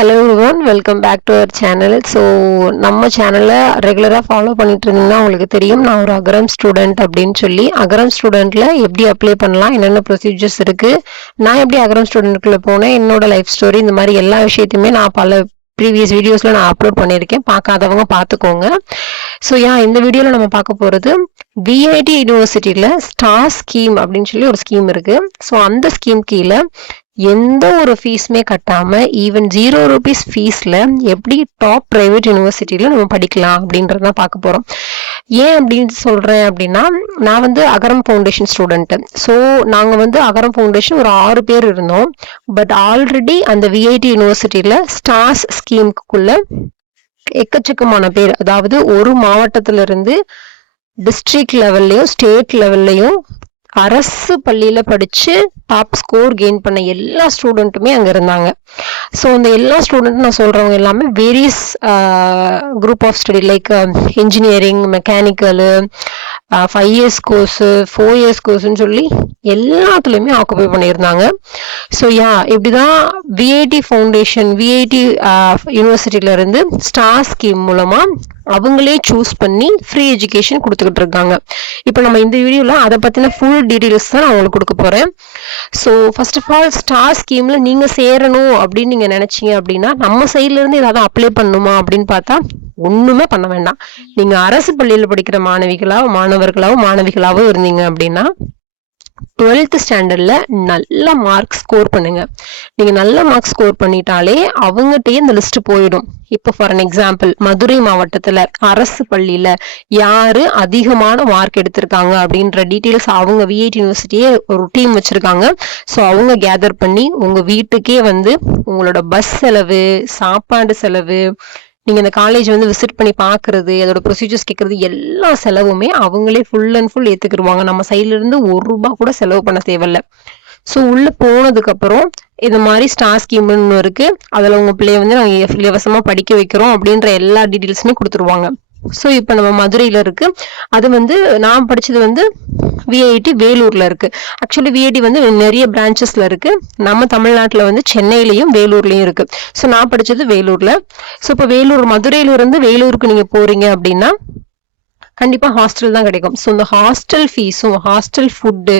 Hello one welcome back to our channel so நம்ம சேனலை ரெகுலராக ஃபாலோ பண்ணிட்டு இருந்தீங்கன்னா உங்களுக்கு தெரியும் நான் ஒரு அகரம் ஸ்டூடெண்ட் அப்படின்னு சொல்லி அகரம் ஸ்டூடெண்ட்டில் எப்படி அப்ளை பண்ணலாம் என்னென்ன ப்ரொசீஜர்ஸ் இருக்குது நான் எப்படி அகரம் ஸ்டூடெண்ட்டுக்குள்ளே போனேன் என்னோட லைஃப் ஸ்டோரி இந்த மாதிரி எல்லா விஷயத்தையுமே நான் பல ப்ரீவியஸ் வீடியோஸில் நான் அப்லோட் பண்ணியிருக்கேன். பார்க்காதவங்க பார்த்துக்கோங்க. ஸோ யா இந்த வீடியோவில் நம்ம பார்க்க போகிறது விஐடி யூனிவர்சிட்டியில் ஸ்டார் ஸ்கீம் அப்படின்னு சொல்லி ஒரு ஸ்கீம் இருக்குது ஸோ அந்த ஸ்கீம் கீழே எந்த ஒரு ஃபீஸுமே கட்டாமல் ஈவன் ஜீரோ ருபீஸ் ஃபீஸில் எப்படி டாப் ப்ரைவேட் யூனிவர்சிட்டியில் நம்ம படிக்கலாம் அப்படின்றத தான் பார்க்க போகிறோம் ஏன் அப்படின்னு சொல்கிறேன் அப்படின்னா நான் வந்து அகரம் ஃபவுண்டேஷன் ஸ்டூடெண்ட்டு ஸோ நாங்கள் வந்து அகரம் ஃபவுண்டேஷன் ஒரு ஆறு பேர் இருந்தோம். பட் ஆல்ரெடி அந்த விஐடி யூனிவர்சிட்டியில் ஸ்டார்ஸ் ஸ்கீமுக்குள்ள எக்கச்சக்கமான பேர் அதாவது ஒரு மாவட்டத்திலிருந்து டிஸ்ட்ரிக்ட் லெவல்லையும் ஸ்டேட் லெவல்லையும் அரசு பள்ளியில படிச்சு டாப் ஸ்கோர் கெயின் பண்ண எல்லா ஸ்டூடெண்ட்டுமே அங்க இருந்தாங்க. ஸோ அந்த எல்லா ஸ்டூடெண்ட் நான் சொல்றவங்க எல்லாமே various group of study like engineering mechanical five years course four years கோர்ஸ்னு சொல்லி எல்லாத்துலேயுமே ஆக்குபை பண்ணியிருந்தாங்க. ஸோ யா இப்படி தான் விஐடி ஃபவுண்டேஷன் விஐடி யூனிவர்சிட்டியிலேருந்து ஸ்டார் ஸ்கீம் மூலமாக அவங்களே சூஸ் பண்ணி ஃப்ரீ எஜுகேஷன் கொடுத்துக்கிட்டு இருக்காங்க. இப்போ நம்ம இந்த வீடியோவில் அதை பற்றின ஃபுல் டீட்டெயில்ஸ் தான் நான் உங்களுக்கு கொடுக்க போகிறேன் so first of all star ஸ்கீமில் நீங்கள் சேரணும் அப்படின்னு நீங்கள் நினச்சிங்க அப்படின்னா நம்ம சைட்லேருந்து ஏதாவது அப்ளை பண்ணணுமா அப்படின்னு பார்த்தா ஒன்றுமே பண்ண வேண்டாம். நீங்கள் அரசு பள்ளியில் படிக்கிற மாணவிகளாவோ மாணவர்களாவோ மாணவிகளாவோ இருந்தீங்க அப்படின்னா டுவெல்த் ஸ்டாண்டர்டில் நல்ல மார்க் ஸ்கோர் பண்ணுங்க. நீங்கள் நல்ல மார்க் ஸ்கோர் பண்ணிட்டாலே அவங்ககிட்டயே இந்த லிஸ்ட் போயிடும். இப்போ ஃபார் அன் எக்ஸாம்பிள் மதுரை மாவட்டத்தில் அரசு பள்ளியில் யாரு அதிகமான மார்க் எடுத்திருக்காங்க அப்படின்ற டீட்டெயில்ஸ் அவங்க விஐடி யூனிவர்சிட்டியே ஒரு டீம் வச்சுருக்காங்க. ஸோ அவங்க கேதர் பண்ணி உங்கள் வீட்டுக்கே வந்து உங்களோட பஸ் செலவு சாப்பாடு செலவு நீங்கள் இந்த காலேஜ் வந்து விசிட் பண்ணி பார்க்கறது அதோட ப்ரொசீஜர்ஸ் கேட்கறது எல்லா செலவுமே அவங்களே ஃபுல் அண்ட் ஃபுல் ஏற்றுக்கிடுவாங்க நம்ம சைட்லேருந்து ஒரு ரூபா கூட செலவு பண்ண தேவையில்ல. ஸோ உள்ளே போனதுக்கப்புறம் இது மாதிரி ஸ்டார் ஸ்கீம்னு இருக்குது அதில் உங்கள் பிள்ளைய வந்து நாங்கள் இலவசமாக படிக்க வைக்கிறோம் அப்படின்ற எல்லா டீட்டெயில்ஸுமே கொடுத்துருவாங்க. ஸோ இப்போ நம்ம மதுரையில் இருக்கு. அது வந்து நான் படிச்சது வந்து விஐடி வேலூர்ல இருக்கு. ஆக்சுவலி விஐடி வந்து நிறைய பிரான்ச்சஸ்ல இருக்கு. நம்ம தமிழ்நாட்டில் வந்து சென்னையிலையும் வேலூர்லயும் இருக்கு. ஸோ நான் படிச்சது வேலூர்ல. ஸோ இப்போ வேலூர் மதுரையில இருந்து வேலூருக்கு நீங்க போறீங்க அப்படின்னா கண்டிப்பாக ஹாஸ்டல் தான் கிடைக்கும். ஸோ இந்த ஹாஸ்டல் ஃபீஸும் ஹாஸ்டல் ஃபுட்டு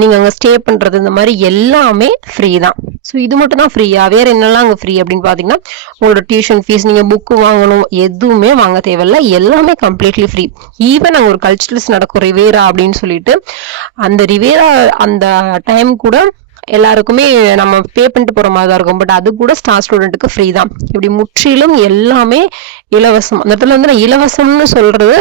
நீங்கள் அங்கே ஸ்டே பண்ணுறது இந்த மாதிரி எல்லாமே ஃப்ரீ தான். ஸோ இது மட்டும் தான் ஃப்ரீயா வேறு என்னெல்லாம் அங்கே ஃப்ரீ அப்படின்னு பார்த்தீங்கன்னா உங்களோட டியூஷன் ஃபீஸ் நீங்கள் புக்கு வாங்கணும் எதுவுமே வாங்க தேவையில்ல. எல்லாமே கம்ப்ளீட்லி ஃப்ரீ ஈவன் அங்கே ஒரு கல்ச்சுரல்ஸ் நடக்கும் ரிவேரா அப்படின்னு சொல்லிட்டு அந்த ரிவேரா அந்த டைம் கூட எல்லாருக்குமே நம்ம பே பண்ணிட்டு போகிற மாதிரி தான் இருக்கும். பட் அது கூட ஸ்டார் ஸ்டூடெண்ட்டுக்கு ஃப்ரீ தான். இப்படி முற்றிலும் எல்லாமே இலவசம். அந்த இடத்துல வந்து நான் இலவசம்னு சொல்கிறது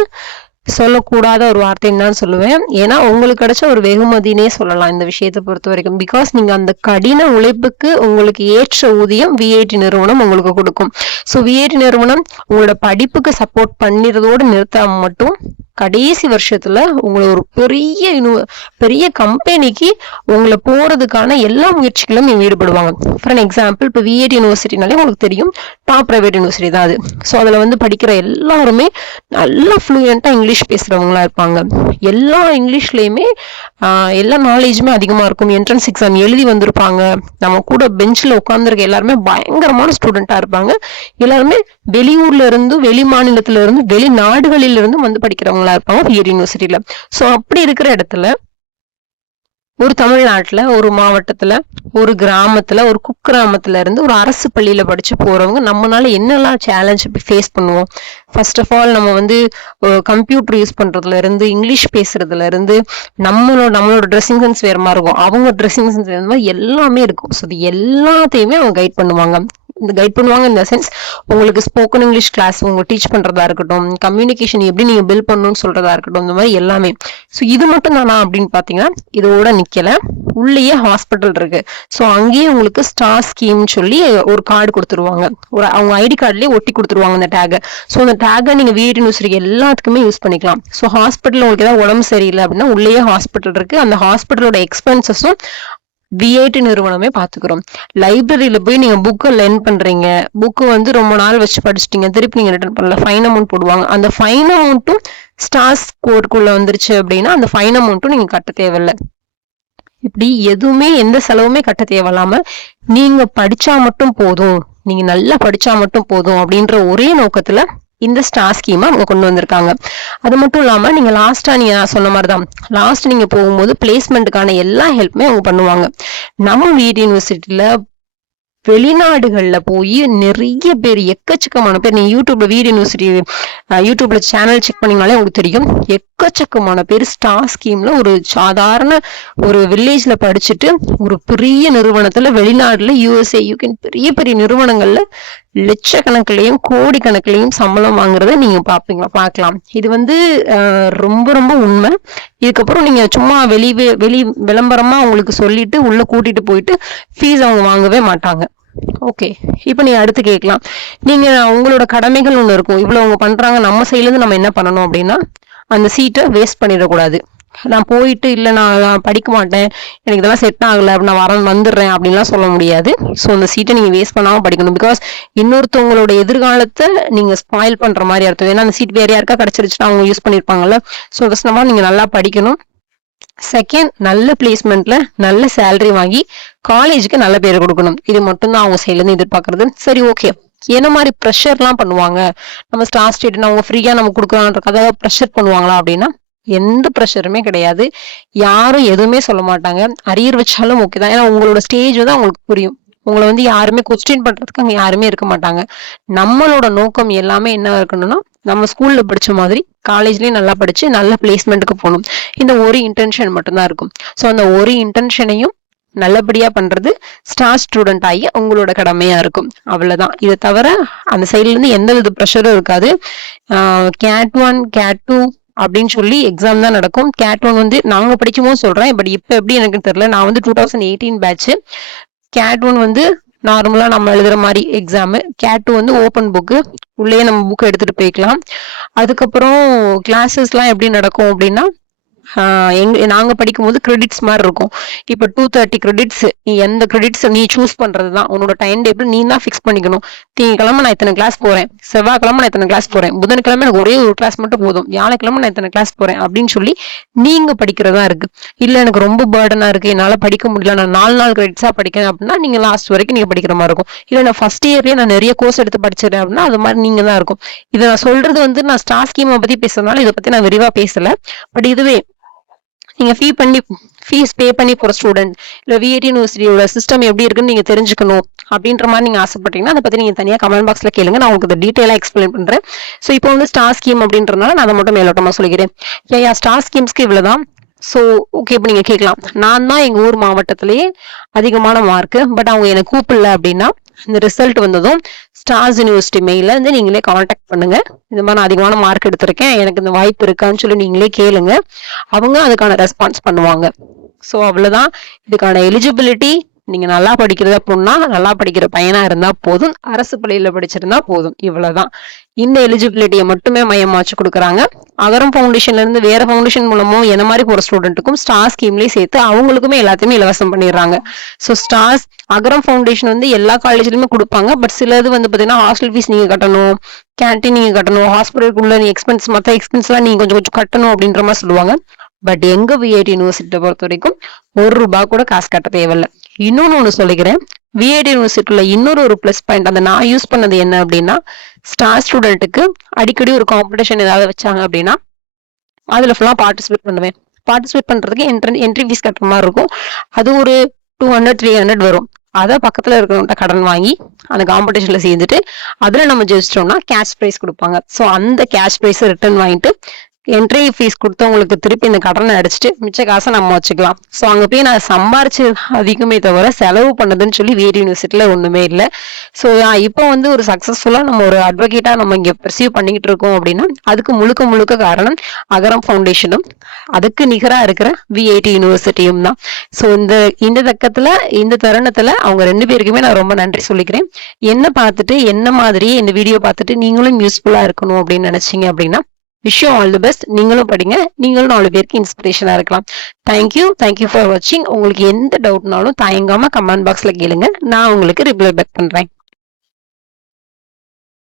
சொல்லக்கூடாத ஒரு வார்த்தைன்னு தான் சொல்லுவேன். ஏன்னா உங்களுக்கு கிடைச்ச ஒரு வெகுமதினே சொல்லலாம் இந்த விஷயத்தை பொறுத்த வரைக்கும். பிகாஸ் நீங்க அந்த கடின உழைப்புக்கு உங்களுக்கு ஏற்ற ஊதியம் விஐடி நிறுவனம் உங்களுக்கு கொடுக்கும். ஸோ விஐடி நிறுவனம் உங்களோட படிப்புக்கு சப்போர்ட் பண்ணிடுறதோடு நிறுத்தாம மட்டும் கடைசி வருஷத்துல உங்களை ஒரு பெரிய பெரிய கம்பெனிக்கு உங்களை போறதுக்கான எல்லா முயற்சிகளும் இவங்க ஈடுபடுவாங்க. ஃபார் எக்ஸாம்பிள் இப்போ விஐடி யூனிவர்சிட்டினாலே உங்களுக்கு தெரியும். டாப் பிரைவேட் யூனிவர்சிட்டி தான் அது. ஸோ அதில் வந்து படிக்கிற எல்லாருமே நல்லா ஃப்ளூயண்ட்டாக இங்கிலீஷ் பேசுகிறவங்களா இருப்பாங்க. எல்லா இங்கிலீஷ்லேயுமே எல்லா நாலேஜுமே அதிகமாக இருக்கும். என்ட்ரன்ஸ் எக்ஸாம் எழுதி வந்திருப்பாங்க. நம்ம கூட பெஞ்சில் உட்காந்துருக்க எல்லாருமே பயங்கரமான ஸ்டூடெண்ட்டாக இருப்பாங்க. எல்லாருமே வெளியூர்ல இருந்து வெளி மாநிலத்துல இருந்து வெளிநாடுகளில இருந்து வந்து படிக்கிறவங்களா இருப்பாங்க பிஎட் யூனிவர்சிட்டியில ஸோ அப்படி இருக்கிற இடத்துல ஒரு தமிழ்நாட்டில் ஒரு மாவட்டத்துல ஒரு கிராமத்துல ஒரு குக்கிராமத்துல இருந்து ஒரு அரசு பள்ளியில படிச்சு போறவங்க நம்மளால என்னெல்லாம் சேலஞ்ச் ஃபேஸ் பண்ணுவோம்? ஃபர்ஸ்ட் ஆஃப் ஆல் நம்ம வந்து கம்ப்யூட்டர் யூஸ் பண்றதுல இருந்து இங்கிலீஷ் பேசுறதுல இருந்து நம்மளோட நம்மளோட ட்ரெஸ்ஸிங் சென்ஸ் வேற மாதிரி இருக்கும். அவங்க ட்ரெஸ்ஸிங் சென்ஸ் வேறு மாதிரி எல்லாமே இருக்கும். ஸோ இது எல்லாத்தையுமே அவங்க கைட் பண்ணுவாங்க. இந்த கைட் பண்ணுவாங்க இந்த சென்ஸ் உங்களுக்கு ஸ்போக்கன் இங்கிலீஷ் கிளாஸ் உங்க டீச் பண்றதா இருக்கட்டும் கம்யூனிகேஷன் எப்படி நீங்க பில் பண்ணணும்னு சொல்றதா இருக்கட்டும் இந்த மாதிரி எல்லாமே. ஸோ இது மட்டும் தானா அப்படின்னு பாத்தீங்கன்னா இதோட நிக்கல. உள்ளேயே ஹாஸ்பிட்டல் இருக்கு. ஸோ அங்கேயே உங்களுக்கு ஸ்டார் ஸ்கீம் சொல்லி ஒரு கார்டு கொடுத்துருவாங்க. ஒரு அவங்க ஐடி கார்டுலயே ஒட்டி கொடுத்துருவாங்க அந்த டேகை ஸோ அந்த டேகை நீங்க வீட்டு நியூஸ் எல்லாத்துக்குமே யூஸ் பண்ணிக்கலாம். ஸோ ஹாஸ்பிட்டல் உங்களுக்கு ஏதாவது உடம்பு சரியில்லை அப்படின்னா உள்ளேயே ஹாஸ்பிட்டல் இருக்கு. அந்த ஹாஸ்பிட்டலோட எக்ஸ்பென்சஸும் விஐடி நிறுவனமே பார்த்துக்கிறோம் லைப்ரரியில போய் நீங்க புக்கை லென் பண்றீங்க. புக்கு வந்து ரொம்ப நாள் வச்சு படிச்சிட்டீங்க. திருப்பி நீங்க ரிட்டர்ன் பண்ணல. ஃபைன் அமௌண்ட் போடுவாங்க. அந்த ஃபைன் அமௌண்ட்டும் ஸ்டார்ஸ் கோடுக்குள்ள வந்துருச்சு அப்படின்னா அந்த ஃபைன் அமௌண்ட்டும் நீங்க கட்ட தேவையில்ல. இப்படி எதுவுமே எந்த செலவுமே கட்ட தேவையில்லாம நீங்க படிச்சா மட்டும் போதும். நீங்க நல்லா படிச்சா மட்டும் போதும் அப்படின்ற ஒரே நோக்கத்துல இந்த ஸ்டார் ஸ்கீமை அவங்க கொண்டு வந்திருக்காங்க. அது மட்டும் இல்லாமல் நீங்கள் லாஸ்ட்டாக நீங்கள் சொன்ன மாதிரி தான் லாஸ்ட் நீங்கள் போகும்போது பிளேஸ்மெண்ட்டுக்கான எல்லா ஹெல்ப்புமே அவங்க பண்ணுவாங்க. நம்ம வீட் யூனிவர்சிட்டியில் வெளிநாடுகளில் போய் நிறைய பேர் எக்கச்சக்கமான பேர் நீங்கள் யூடியூப்ல வீடு யூனிவர்சிட்டி யூடியூப்ல சேனல் செக் பண்ணீங்கனாலே உங்களுக்கு தெரியும். எக்கச்சக்கமான பேர் ஸ்டார் ஸ்கீம்ல ஒரு சாதாரண ஒரு வில்லேஜ்ல படிச்சுட்டு ஒரு பெரிய நிறுவனத்துல வெளிநாடுல யூஎஸ்ஏ யூகேன் பெரிய பெரிய நிறுவனங்கள்ல லட்சக்கணக்கிலையும் கோடி கணக்கிலையும் சம்பளம் வாங்குறத நீங்க பாப்பீங்க பார்க்கலாம் இது வந்து ரொம்ப ரொம்ப உண்மை. இதுக்கப்புறம் நீங்க சும்மா வெளி வெளி விளம்பரமா உங்களுக்கு சொல்லிட்டு உள்ள கூட்டிட்டு போயிட்டு ஃபீஸ் அவங்க வாங்கவே மாட்டாங்க. ஓகே. இப்போ நீ அடுத்து கேட்கலாம். நீங்க உங்களோட கடமைகள் ஒன்று இருக்கும். இவ்வளோ அவங்க பண்றாங்க நம்ம சைட்லேருந்து நம்ம என்ன பண்ணணும் அப்படின்னா அந்த சீட்டை வேஸ்ட் பண்ணிடக்கூடாது. நான் போயிட்டு இல்லை நான் நான் படிக்க மாட்டேன். எனக்கு இதெல்லாம் செட் ஆகலை. அப்படி நான் வரேன் வந்துடுறேன். அப்படின்லாம் சொல்ல முடியாது. ஸோ அந்த சீட்டை நீங்கள் வேஸ்ட் பண்ணாமல் படிக்கணும். பிகாஸ் இன்னொருத்தவங்களோட எதிர்காலத்தை நீங்கள் ஸ்பாயில் பண்ணுற மாதிரி அர்த்தம். ஏன்னா அந்த சீட் வேறு யாருக்கா கிடச்சிருச்சுன்னா அவங்க யூஸ் பண்ணியிருப்பாங்கல்ல ஸோ கஷ்டமாக நீங்கள் நல்லா படிக்கணும். செகண்ட் நல்ல பிளேஸ்மெண்ட்ல நல்ல சேலரி வாங்கி காலேஜுக்கு நல்ல பேர் கொடுக்கணும். இது மட்டும்தான் அவங்க சைட்லேருந்து எதிர்பார்க்கறது. சரி ஓகே என்ன மாதிரி ப்ரெஷர்லாம் பண்ணுவாங்க? நம்ம ஸ்டார் ஸ்டேட் அவங்க ஃப்ரீயாக நம்ம கொடுக்குறான்றதுக்காக ப்ரெஷர் பண்ணுவாங்களா அப்படின்னா எந்த ப்ரெஷருமே கிடையாது. யாரும் எதுவுமே சொல்ல மாட்டாங்க. அரியர் வச்சாலும் ஓகே தான். ஏன்னா உங்களோட ஸ்டேஜ் வந்து அவங்களுக்கு புரியும். உங்களை வந்து யாருமே கொஸ்டின் பண்றதுக்கு அங்கே யாருமே இருக்க மாட்டாங்க. நம்மளோட நோக்கம் எல்லாமே என்ன இருக்கணும்னா நம்ம ஸ்கூல்ல படிச்ச மாதிரி காலேஜ்லயும் நல்லா படிச்சு நல்ல பிளேஸ்மெண்ட்டுக்கு போகணும். இந்த ஒரு இன்டென்ஷன் மட்டும்தான் இருக்கும். ஸோ அந்த ஒரு இன்டென்ஷனையும் நல்லபடியா பண்றது ஸ்டார் ஸ்டூடெண்ட் ஆகி உங்களோட கடமையா இருக்கும். அவ்வளவுதான். இதை தவிர அந்த சைட்ல இருந்து எந்த வித ப்ரெஷரும் இருக்காது. கேட் ஒன் கேட் டூ அப்படின்னு சொல்லி எக்ஸாம் தான் நடக்கும். கேட் ஒன் வந்து நாங்க படிக்கும்போது சொல்றேன். பட் இப்போ எப்படி எனக்கு தெரியல. நான் வந்து two thousand eighteen batch CAT one வந்து நார்மலா நம்ம எழுதுற மாதிரி எக்ஸாமு கேட் டூ வந்து ஓப்பன் புக்கு உள்ளே நம்ம புக் எடுத்துட்டு போய்க்கலாம். அதுக்கப்புறம் கிளாஸஸ்லாம் எப்படி நடக்கும் அப்படின்னா ஆஹ் நாங்கள் நாங்க படிக்கும்போது கிரெடிட்ஸ் மாதிரி இருக்கும். இப்போ டூ தேர்ட்டி கிரெடிட்ஸ் நீ எந்த கிரெடிட்ஸ் நீ சூஸ் பண்ணுறது தான் உன்னோட டைம் டேபிள் நீ தான் ஃபிக்ஸ் பண்ணிக்கணும். திங்கக்கிழமை நான் இத்தனை கிளாஸ் போறேன். செவ்வாய்க்கிழமை நான் இத்தனை கிளாஸ் போறேன். புதன்கிழமை எனக்கு ஒரே ஒரு கிளாஸ் மட்டும் போதும். வியாழக்கிழமை நான் இத்தனை கிளாஸ் போறேன் அப்படின்னு சொல்லி நீங்க படிக்கிறதா இருக்கு. இல்லை எனக்கு ரொம்ப பேர்டனா இருக்கு. என்னால படிக்க முடியல. நான் நாலு நாள் கிரெடிட்ஸா படிக்கிறேன் அப்படின்னா நீங்க லாஸ்ட் வரைக்கும் நீங்க படிக்கிற மாதிரி இருக்கும். இல்லை நான் ஃபர்ஸ்ட் இயர்லேயே நான் நிறைய கோர்ஸ் எடுத்து படிச்சிடறேன் அப்படின்னா அது மாதிரி நீங்க தான் இருக்கும். இதை நான் சொல்றது வந்து நான் ஸ்டார் ஸ்கீமை பத்தி பேசுறதுனால இதை பத்தி நான் விரிவா பேசலை. பட் இதுவே நீங்கள் ஃபீ பண்ணி ஃபீஸ் பே பண்ணி போகிற ஸ்டூடெண்ட் இல்லை விஐடி யூனிவர்சிட்டியோட சிஸ்டம் எப்படி இருக்குன்னு நீங்கள் தெரிஞ்சுக்கணும். அப்படின்ற மாதிரி நீங்கள் ஆசைப்பட்டீங்கன்னா அதை பற்றி நீங்கள் தனியாக கமெண்ட் பாக்ஸில் கேளுங்க. நான் உங்களுக்கு டீட்டெயிலாக எக்ஸ்பிளைன் பண்ணுறேன் ஸோ இப்போ வந்து ஸ்டார் ஸ்கீம் அப்படின்றதுனால நான் அதை மட்டும் மேலோட்டமாக சொல்லிக்கிறேன். ஏயா ஸ்டார் ஸ்கீம்ஸ்க்கு இவ்வளவுதான்? ஸோ ஓகே இப்போ நீங்கள் கேட்கலாம். நான் தான் எங்கள் ஊர் மாவட்டத்திலேயே அதிகமான மார்க்கு பட் அவங்க என்னை கூப்பிடல அப்படின்னா இந்த ரிசல்ட் வந்ததும் ஸ்டார்ஸ் யூனிவர்சிட்டி மெயில இருந்து நீங்களே காண்டாக்ட் பண்ணுங்க. இந்த மாதிரி நான் அதிகமான மார்க் எடுத்திருக்கேன். எனக்கு இந்த வாய்ப்பு இருக்கான்னு சொல்லி நீங்களே கேளுங்க. அவங்க அதுக்கான ரெஸ்பான்ஸ் பண்ணுவாங்க. ஸோ அவ்வளவுதான். இதுக்கான எலிஜிபிலிட்டி நீங்க நல்லா படிக்கிறத பொண்ணா நல்லா படிக்கிற பையனா இருந்தா போதும். அரசு பள்ளியில படிச்சிருந்தா போதும். இவ்வளவுதான். இந்த எலிஜிபிலிட்டியை மட்டுமே மையமாச்சு கொடுக்குறாங்க. அகரம் ஃபவுண்டேஷன்ல இருந்து வேற ஃபவுண்டேஷன் மூலமோ என்ன மாதிரி போற ஸ்டூடெண்ட்டுக்கும் ஸ்டார் ஸ்கீம்லயே சேர்த்து அவங்களுக்குமே எல்லாத்தையுமே இலவசம் பண்ணிடுறாங்க. ஸோ ஸ்டார்ஸ் அகரம் ஃபவுண்டேஷன் வந்து எல்லா காலேஜ்லயுமே கொடுப்பாங்க. பட் சிலது வந்து பாத்தீங்கன்னா ஹாஸ்டல் ஃபீஸ் நீங்க கட்டணும் கேன்டீன் நீங்க கட்டணும் ஹாஸ்பிட்டலுக்குள்ள நீ எக்ஸ்பென்ஸ் மற்ற எக்ஸ்பென்ஸ் எல்லாம் நீங்க கொஞ்சம் கொஞ்சம் கட்டணும் அப்படின்ற மாதிரி சொல்லுவாங்க. பட் எங்க விஐடி யூனிவர்சிட்டியை பொறுத்த வரைக்கும் ஒரு ரூபாய் கூட காசு கட்ட தேவையில்லை. இன்னொன்னு ஒன்று சொல்லிக்கிறேன். விஐடி யூனிவர்சிட்டியில இன்னொரு ஒரு ப்ளஸ் பாயிண்ட் அந்த நான் யூஸ் பண்ணது என்ன அப்படின்னா ஸ்டார் ஸ்டூடெண்ட்டுக்கு அடிக்கடி ஒரு காம்படிஷன் ஏதாவது வச்சாங்க அப்படின்னா அதுல ஃபுல்லாக பார்ட்டிசிபேட் பண்ணுவேன். பார்ட்டிசிபேட் பண்றதுக்கு என்ட்ரன் என்ட்ரி ஃபீஸ் கட்டுற மாதிரி இருக்கும். அது ஒரு டூ ஹண்ட்ரட் த்ரீ ஹண்ட்ரட் வரும். அதை பக்கத்தில் இருக்கிறவங்கள்ட்ட கடன் வாங்கி அந்த காம்படிஷனில் சேர்ந்துட்டு அதில் நம்ம ஜெயிச்சிட்டோம்னா கேஷ் ப்ரைஸ் கொடுப்பாங்க. ஸோ அந்த கேஷ் ப்ரைஸை ரிட்டர்ன் வாங்கிட்டு என்ட்ரி ஃபீஸ் கொடுத்தவங்களுக்கு திருப்பி இந்த கடனை அடிச்சுட்டு மிச்ச காசை நம்ம வச்சுக்கலாம். ஸோ அங்கே போய் நான் சம்பாரிச்சு அதிகமே தவிர செலவு பண்ணதுன்னு சொல்லி வேறு யூனிவர்சிட்டியில் ஒன்றுமே இல்லை. ஸோ இப்போ வந்து ஒரு சக்ஸஸ்ஃபுல்லாக நம்ம ஒரு அட்வொகேட்டாக நம்ம இங்கே ப்ரிசீவ் பண்ணிக்கிட்டு இருக்கோம் அப்படின்னா அதுக்கு முழுக்க முழுக்க காரணம் அகரம் ஃபவுண்டேஷனும் அதுக்கு நிகராக இருக்கிற விஐடி யூனிவர்சிட்டியும் தான். ஸோ இந்த இந்த தக்கத்தில் இந்த தருணத்தில் அவங்க ரெண்டு பேருக்குமே நான் ரொம்ப நன்றி சொல்லிக்கிறேன். என்ன பார்த்துட்டு என்ன மாதிரி இந்த வீடியோ பார்த்துட்டு நீங்களும் யூஸ்ஃபுல்லாக இருக்கணும் அப்படின்னு நினச்சிங்க அப்படின்னா விஷயம் ஆல் தி பெஸ்ட் நீங்களும் படிங்க. நீங்களும் நாலு பேருக்கு இன்ஸ்பிரேஷனாக இருக்கலாம். தேங்க்யூ தேங்க்யூ ஃபார் வாட்சிங் உங்களுக்கு எந்த டவுட்னாலும் தயங்காம கமெண்ட் பாக்ஸ்ல கேளுங்க. நான் உங்களுக்கு ரிப்ளை பேக் பண்றேன்.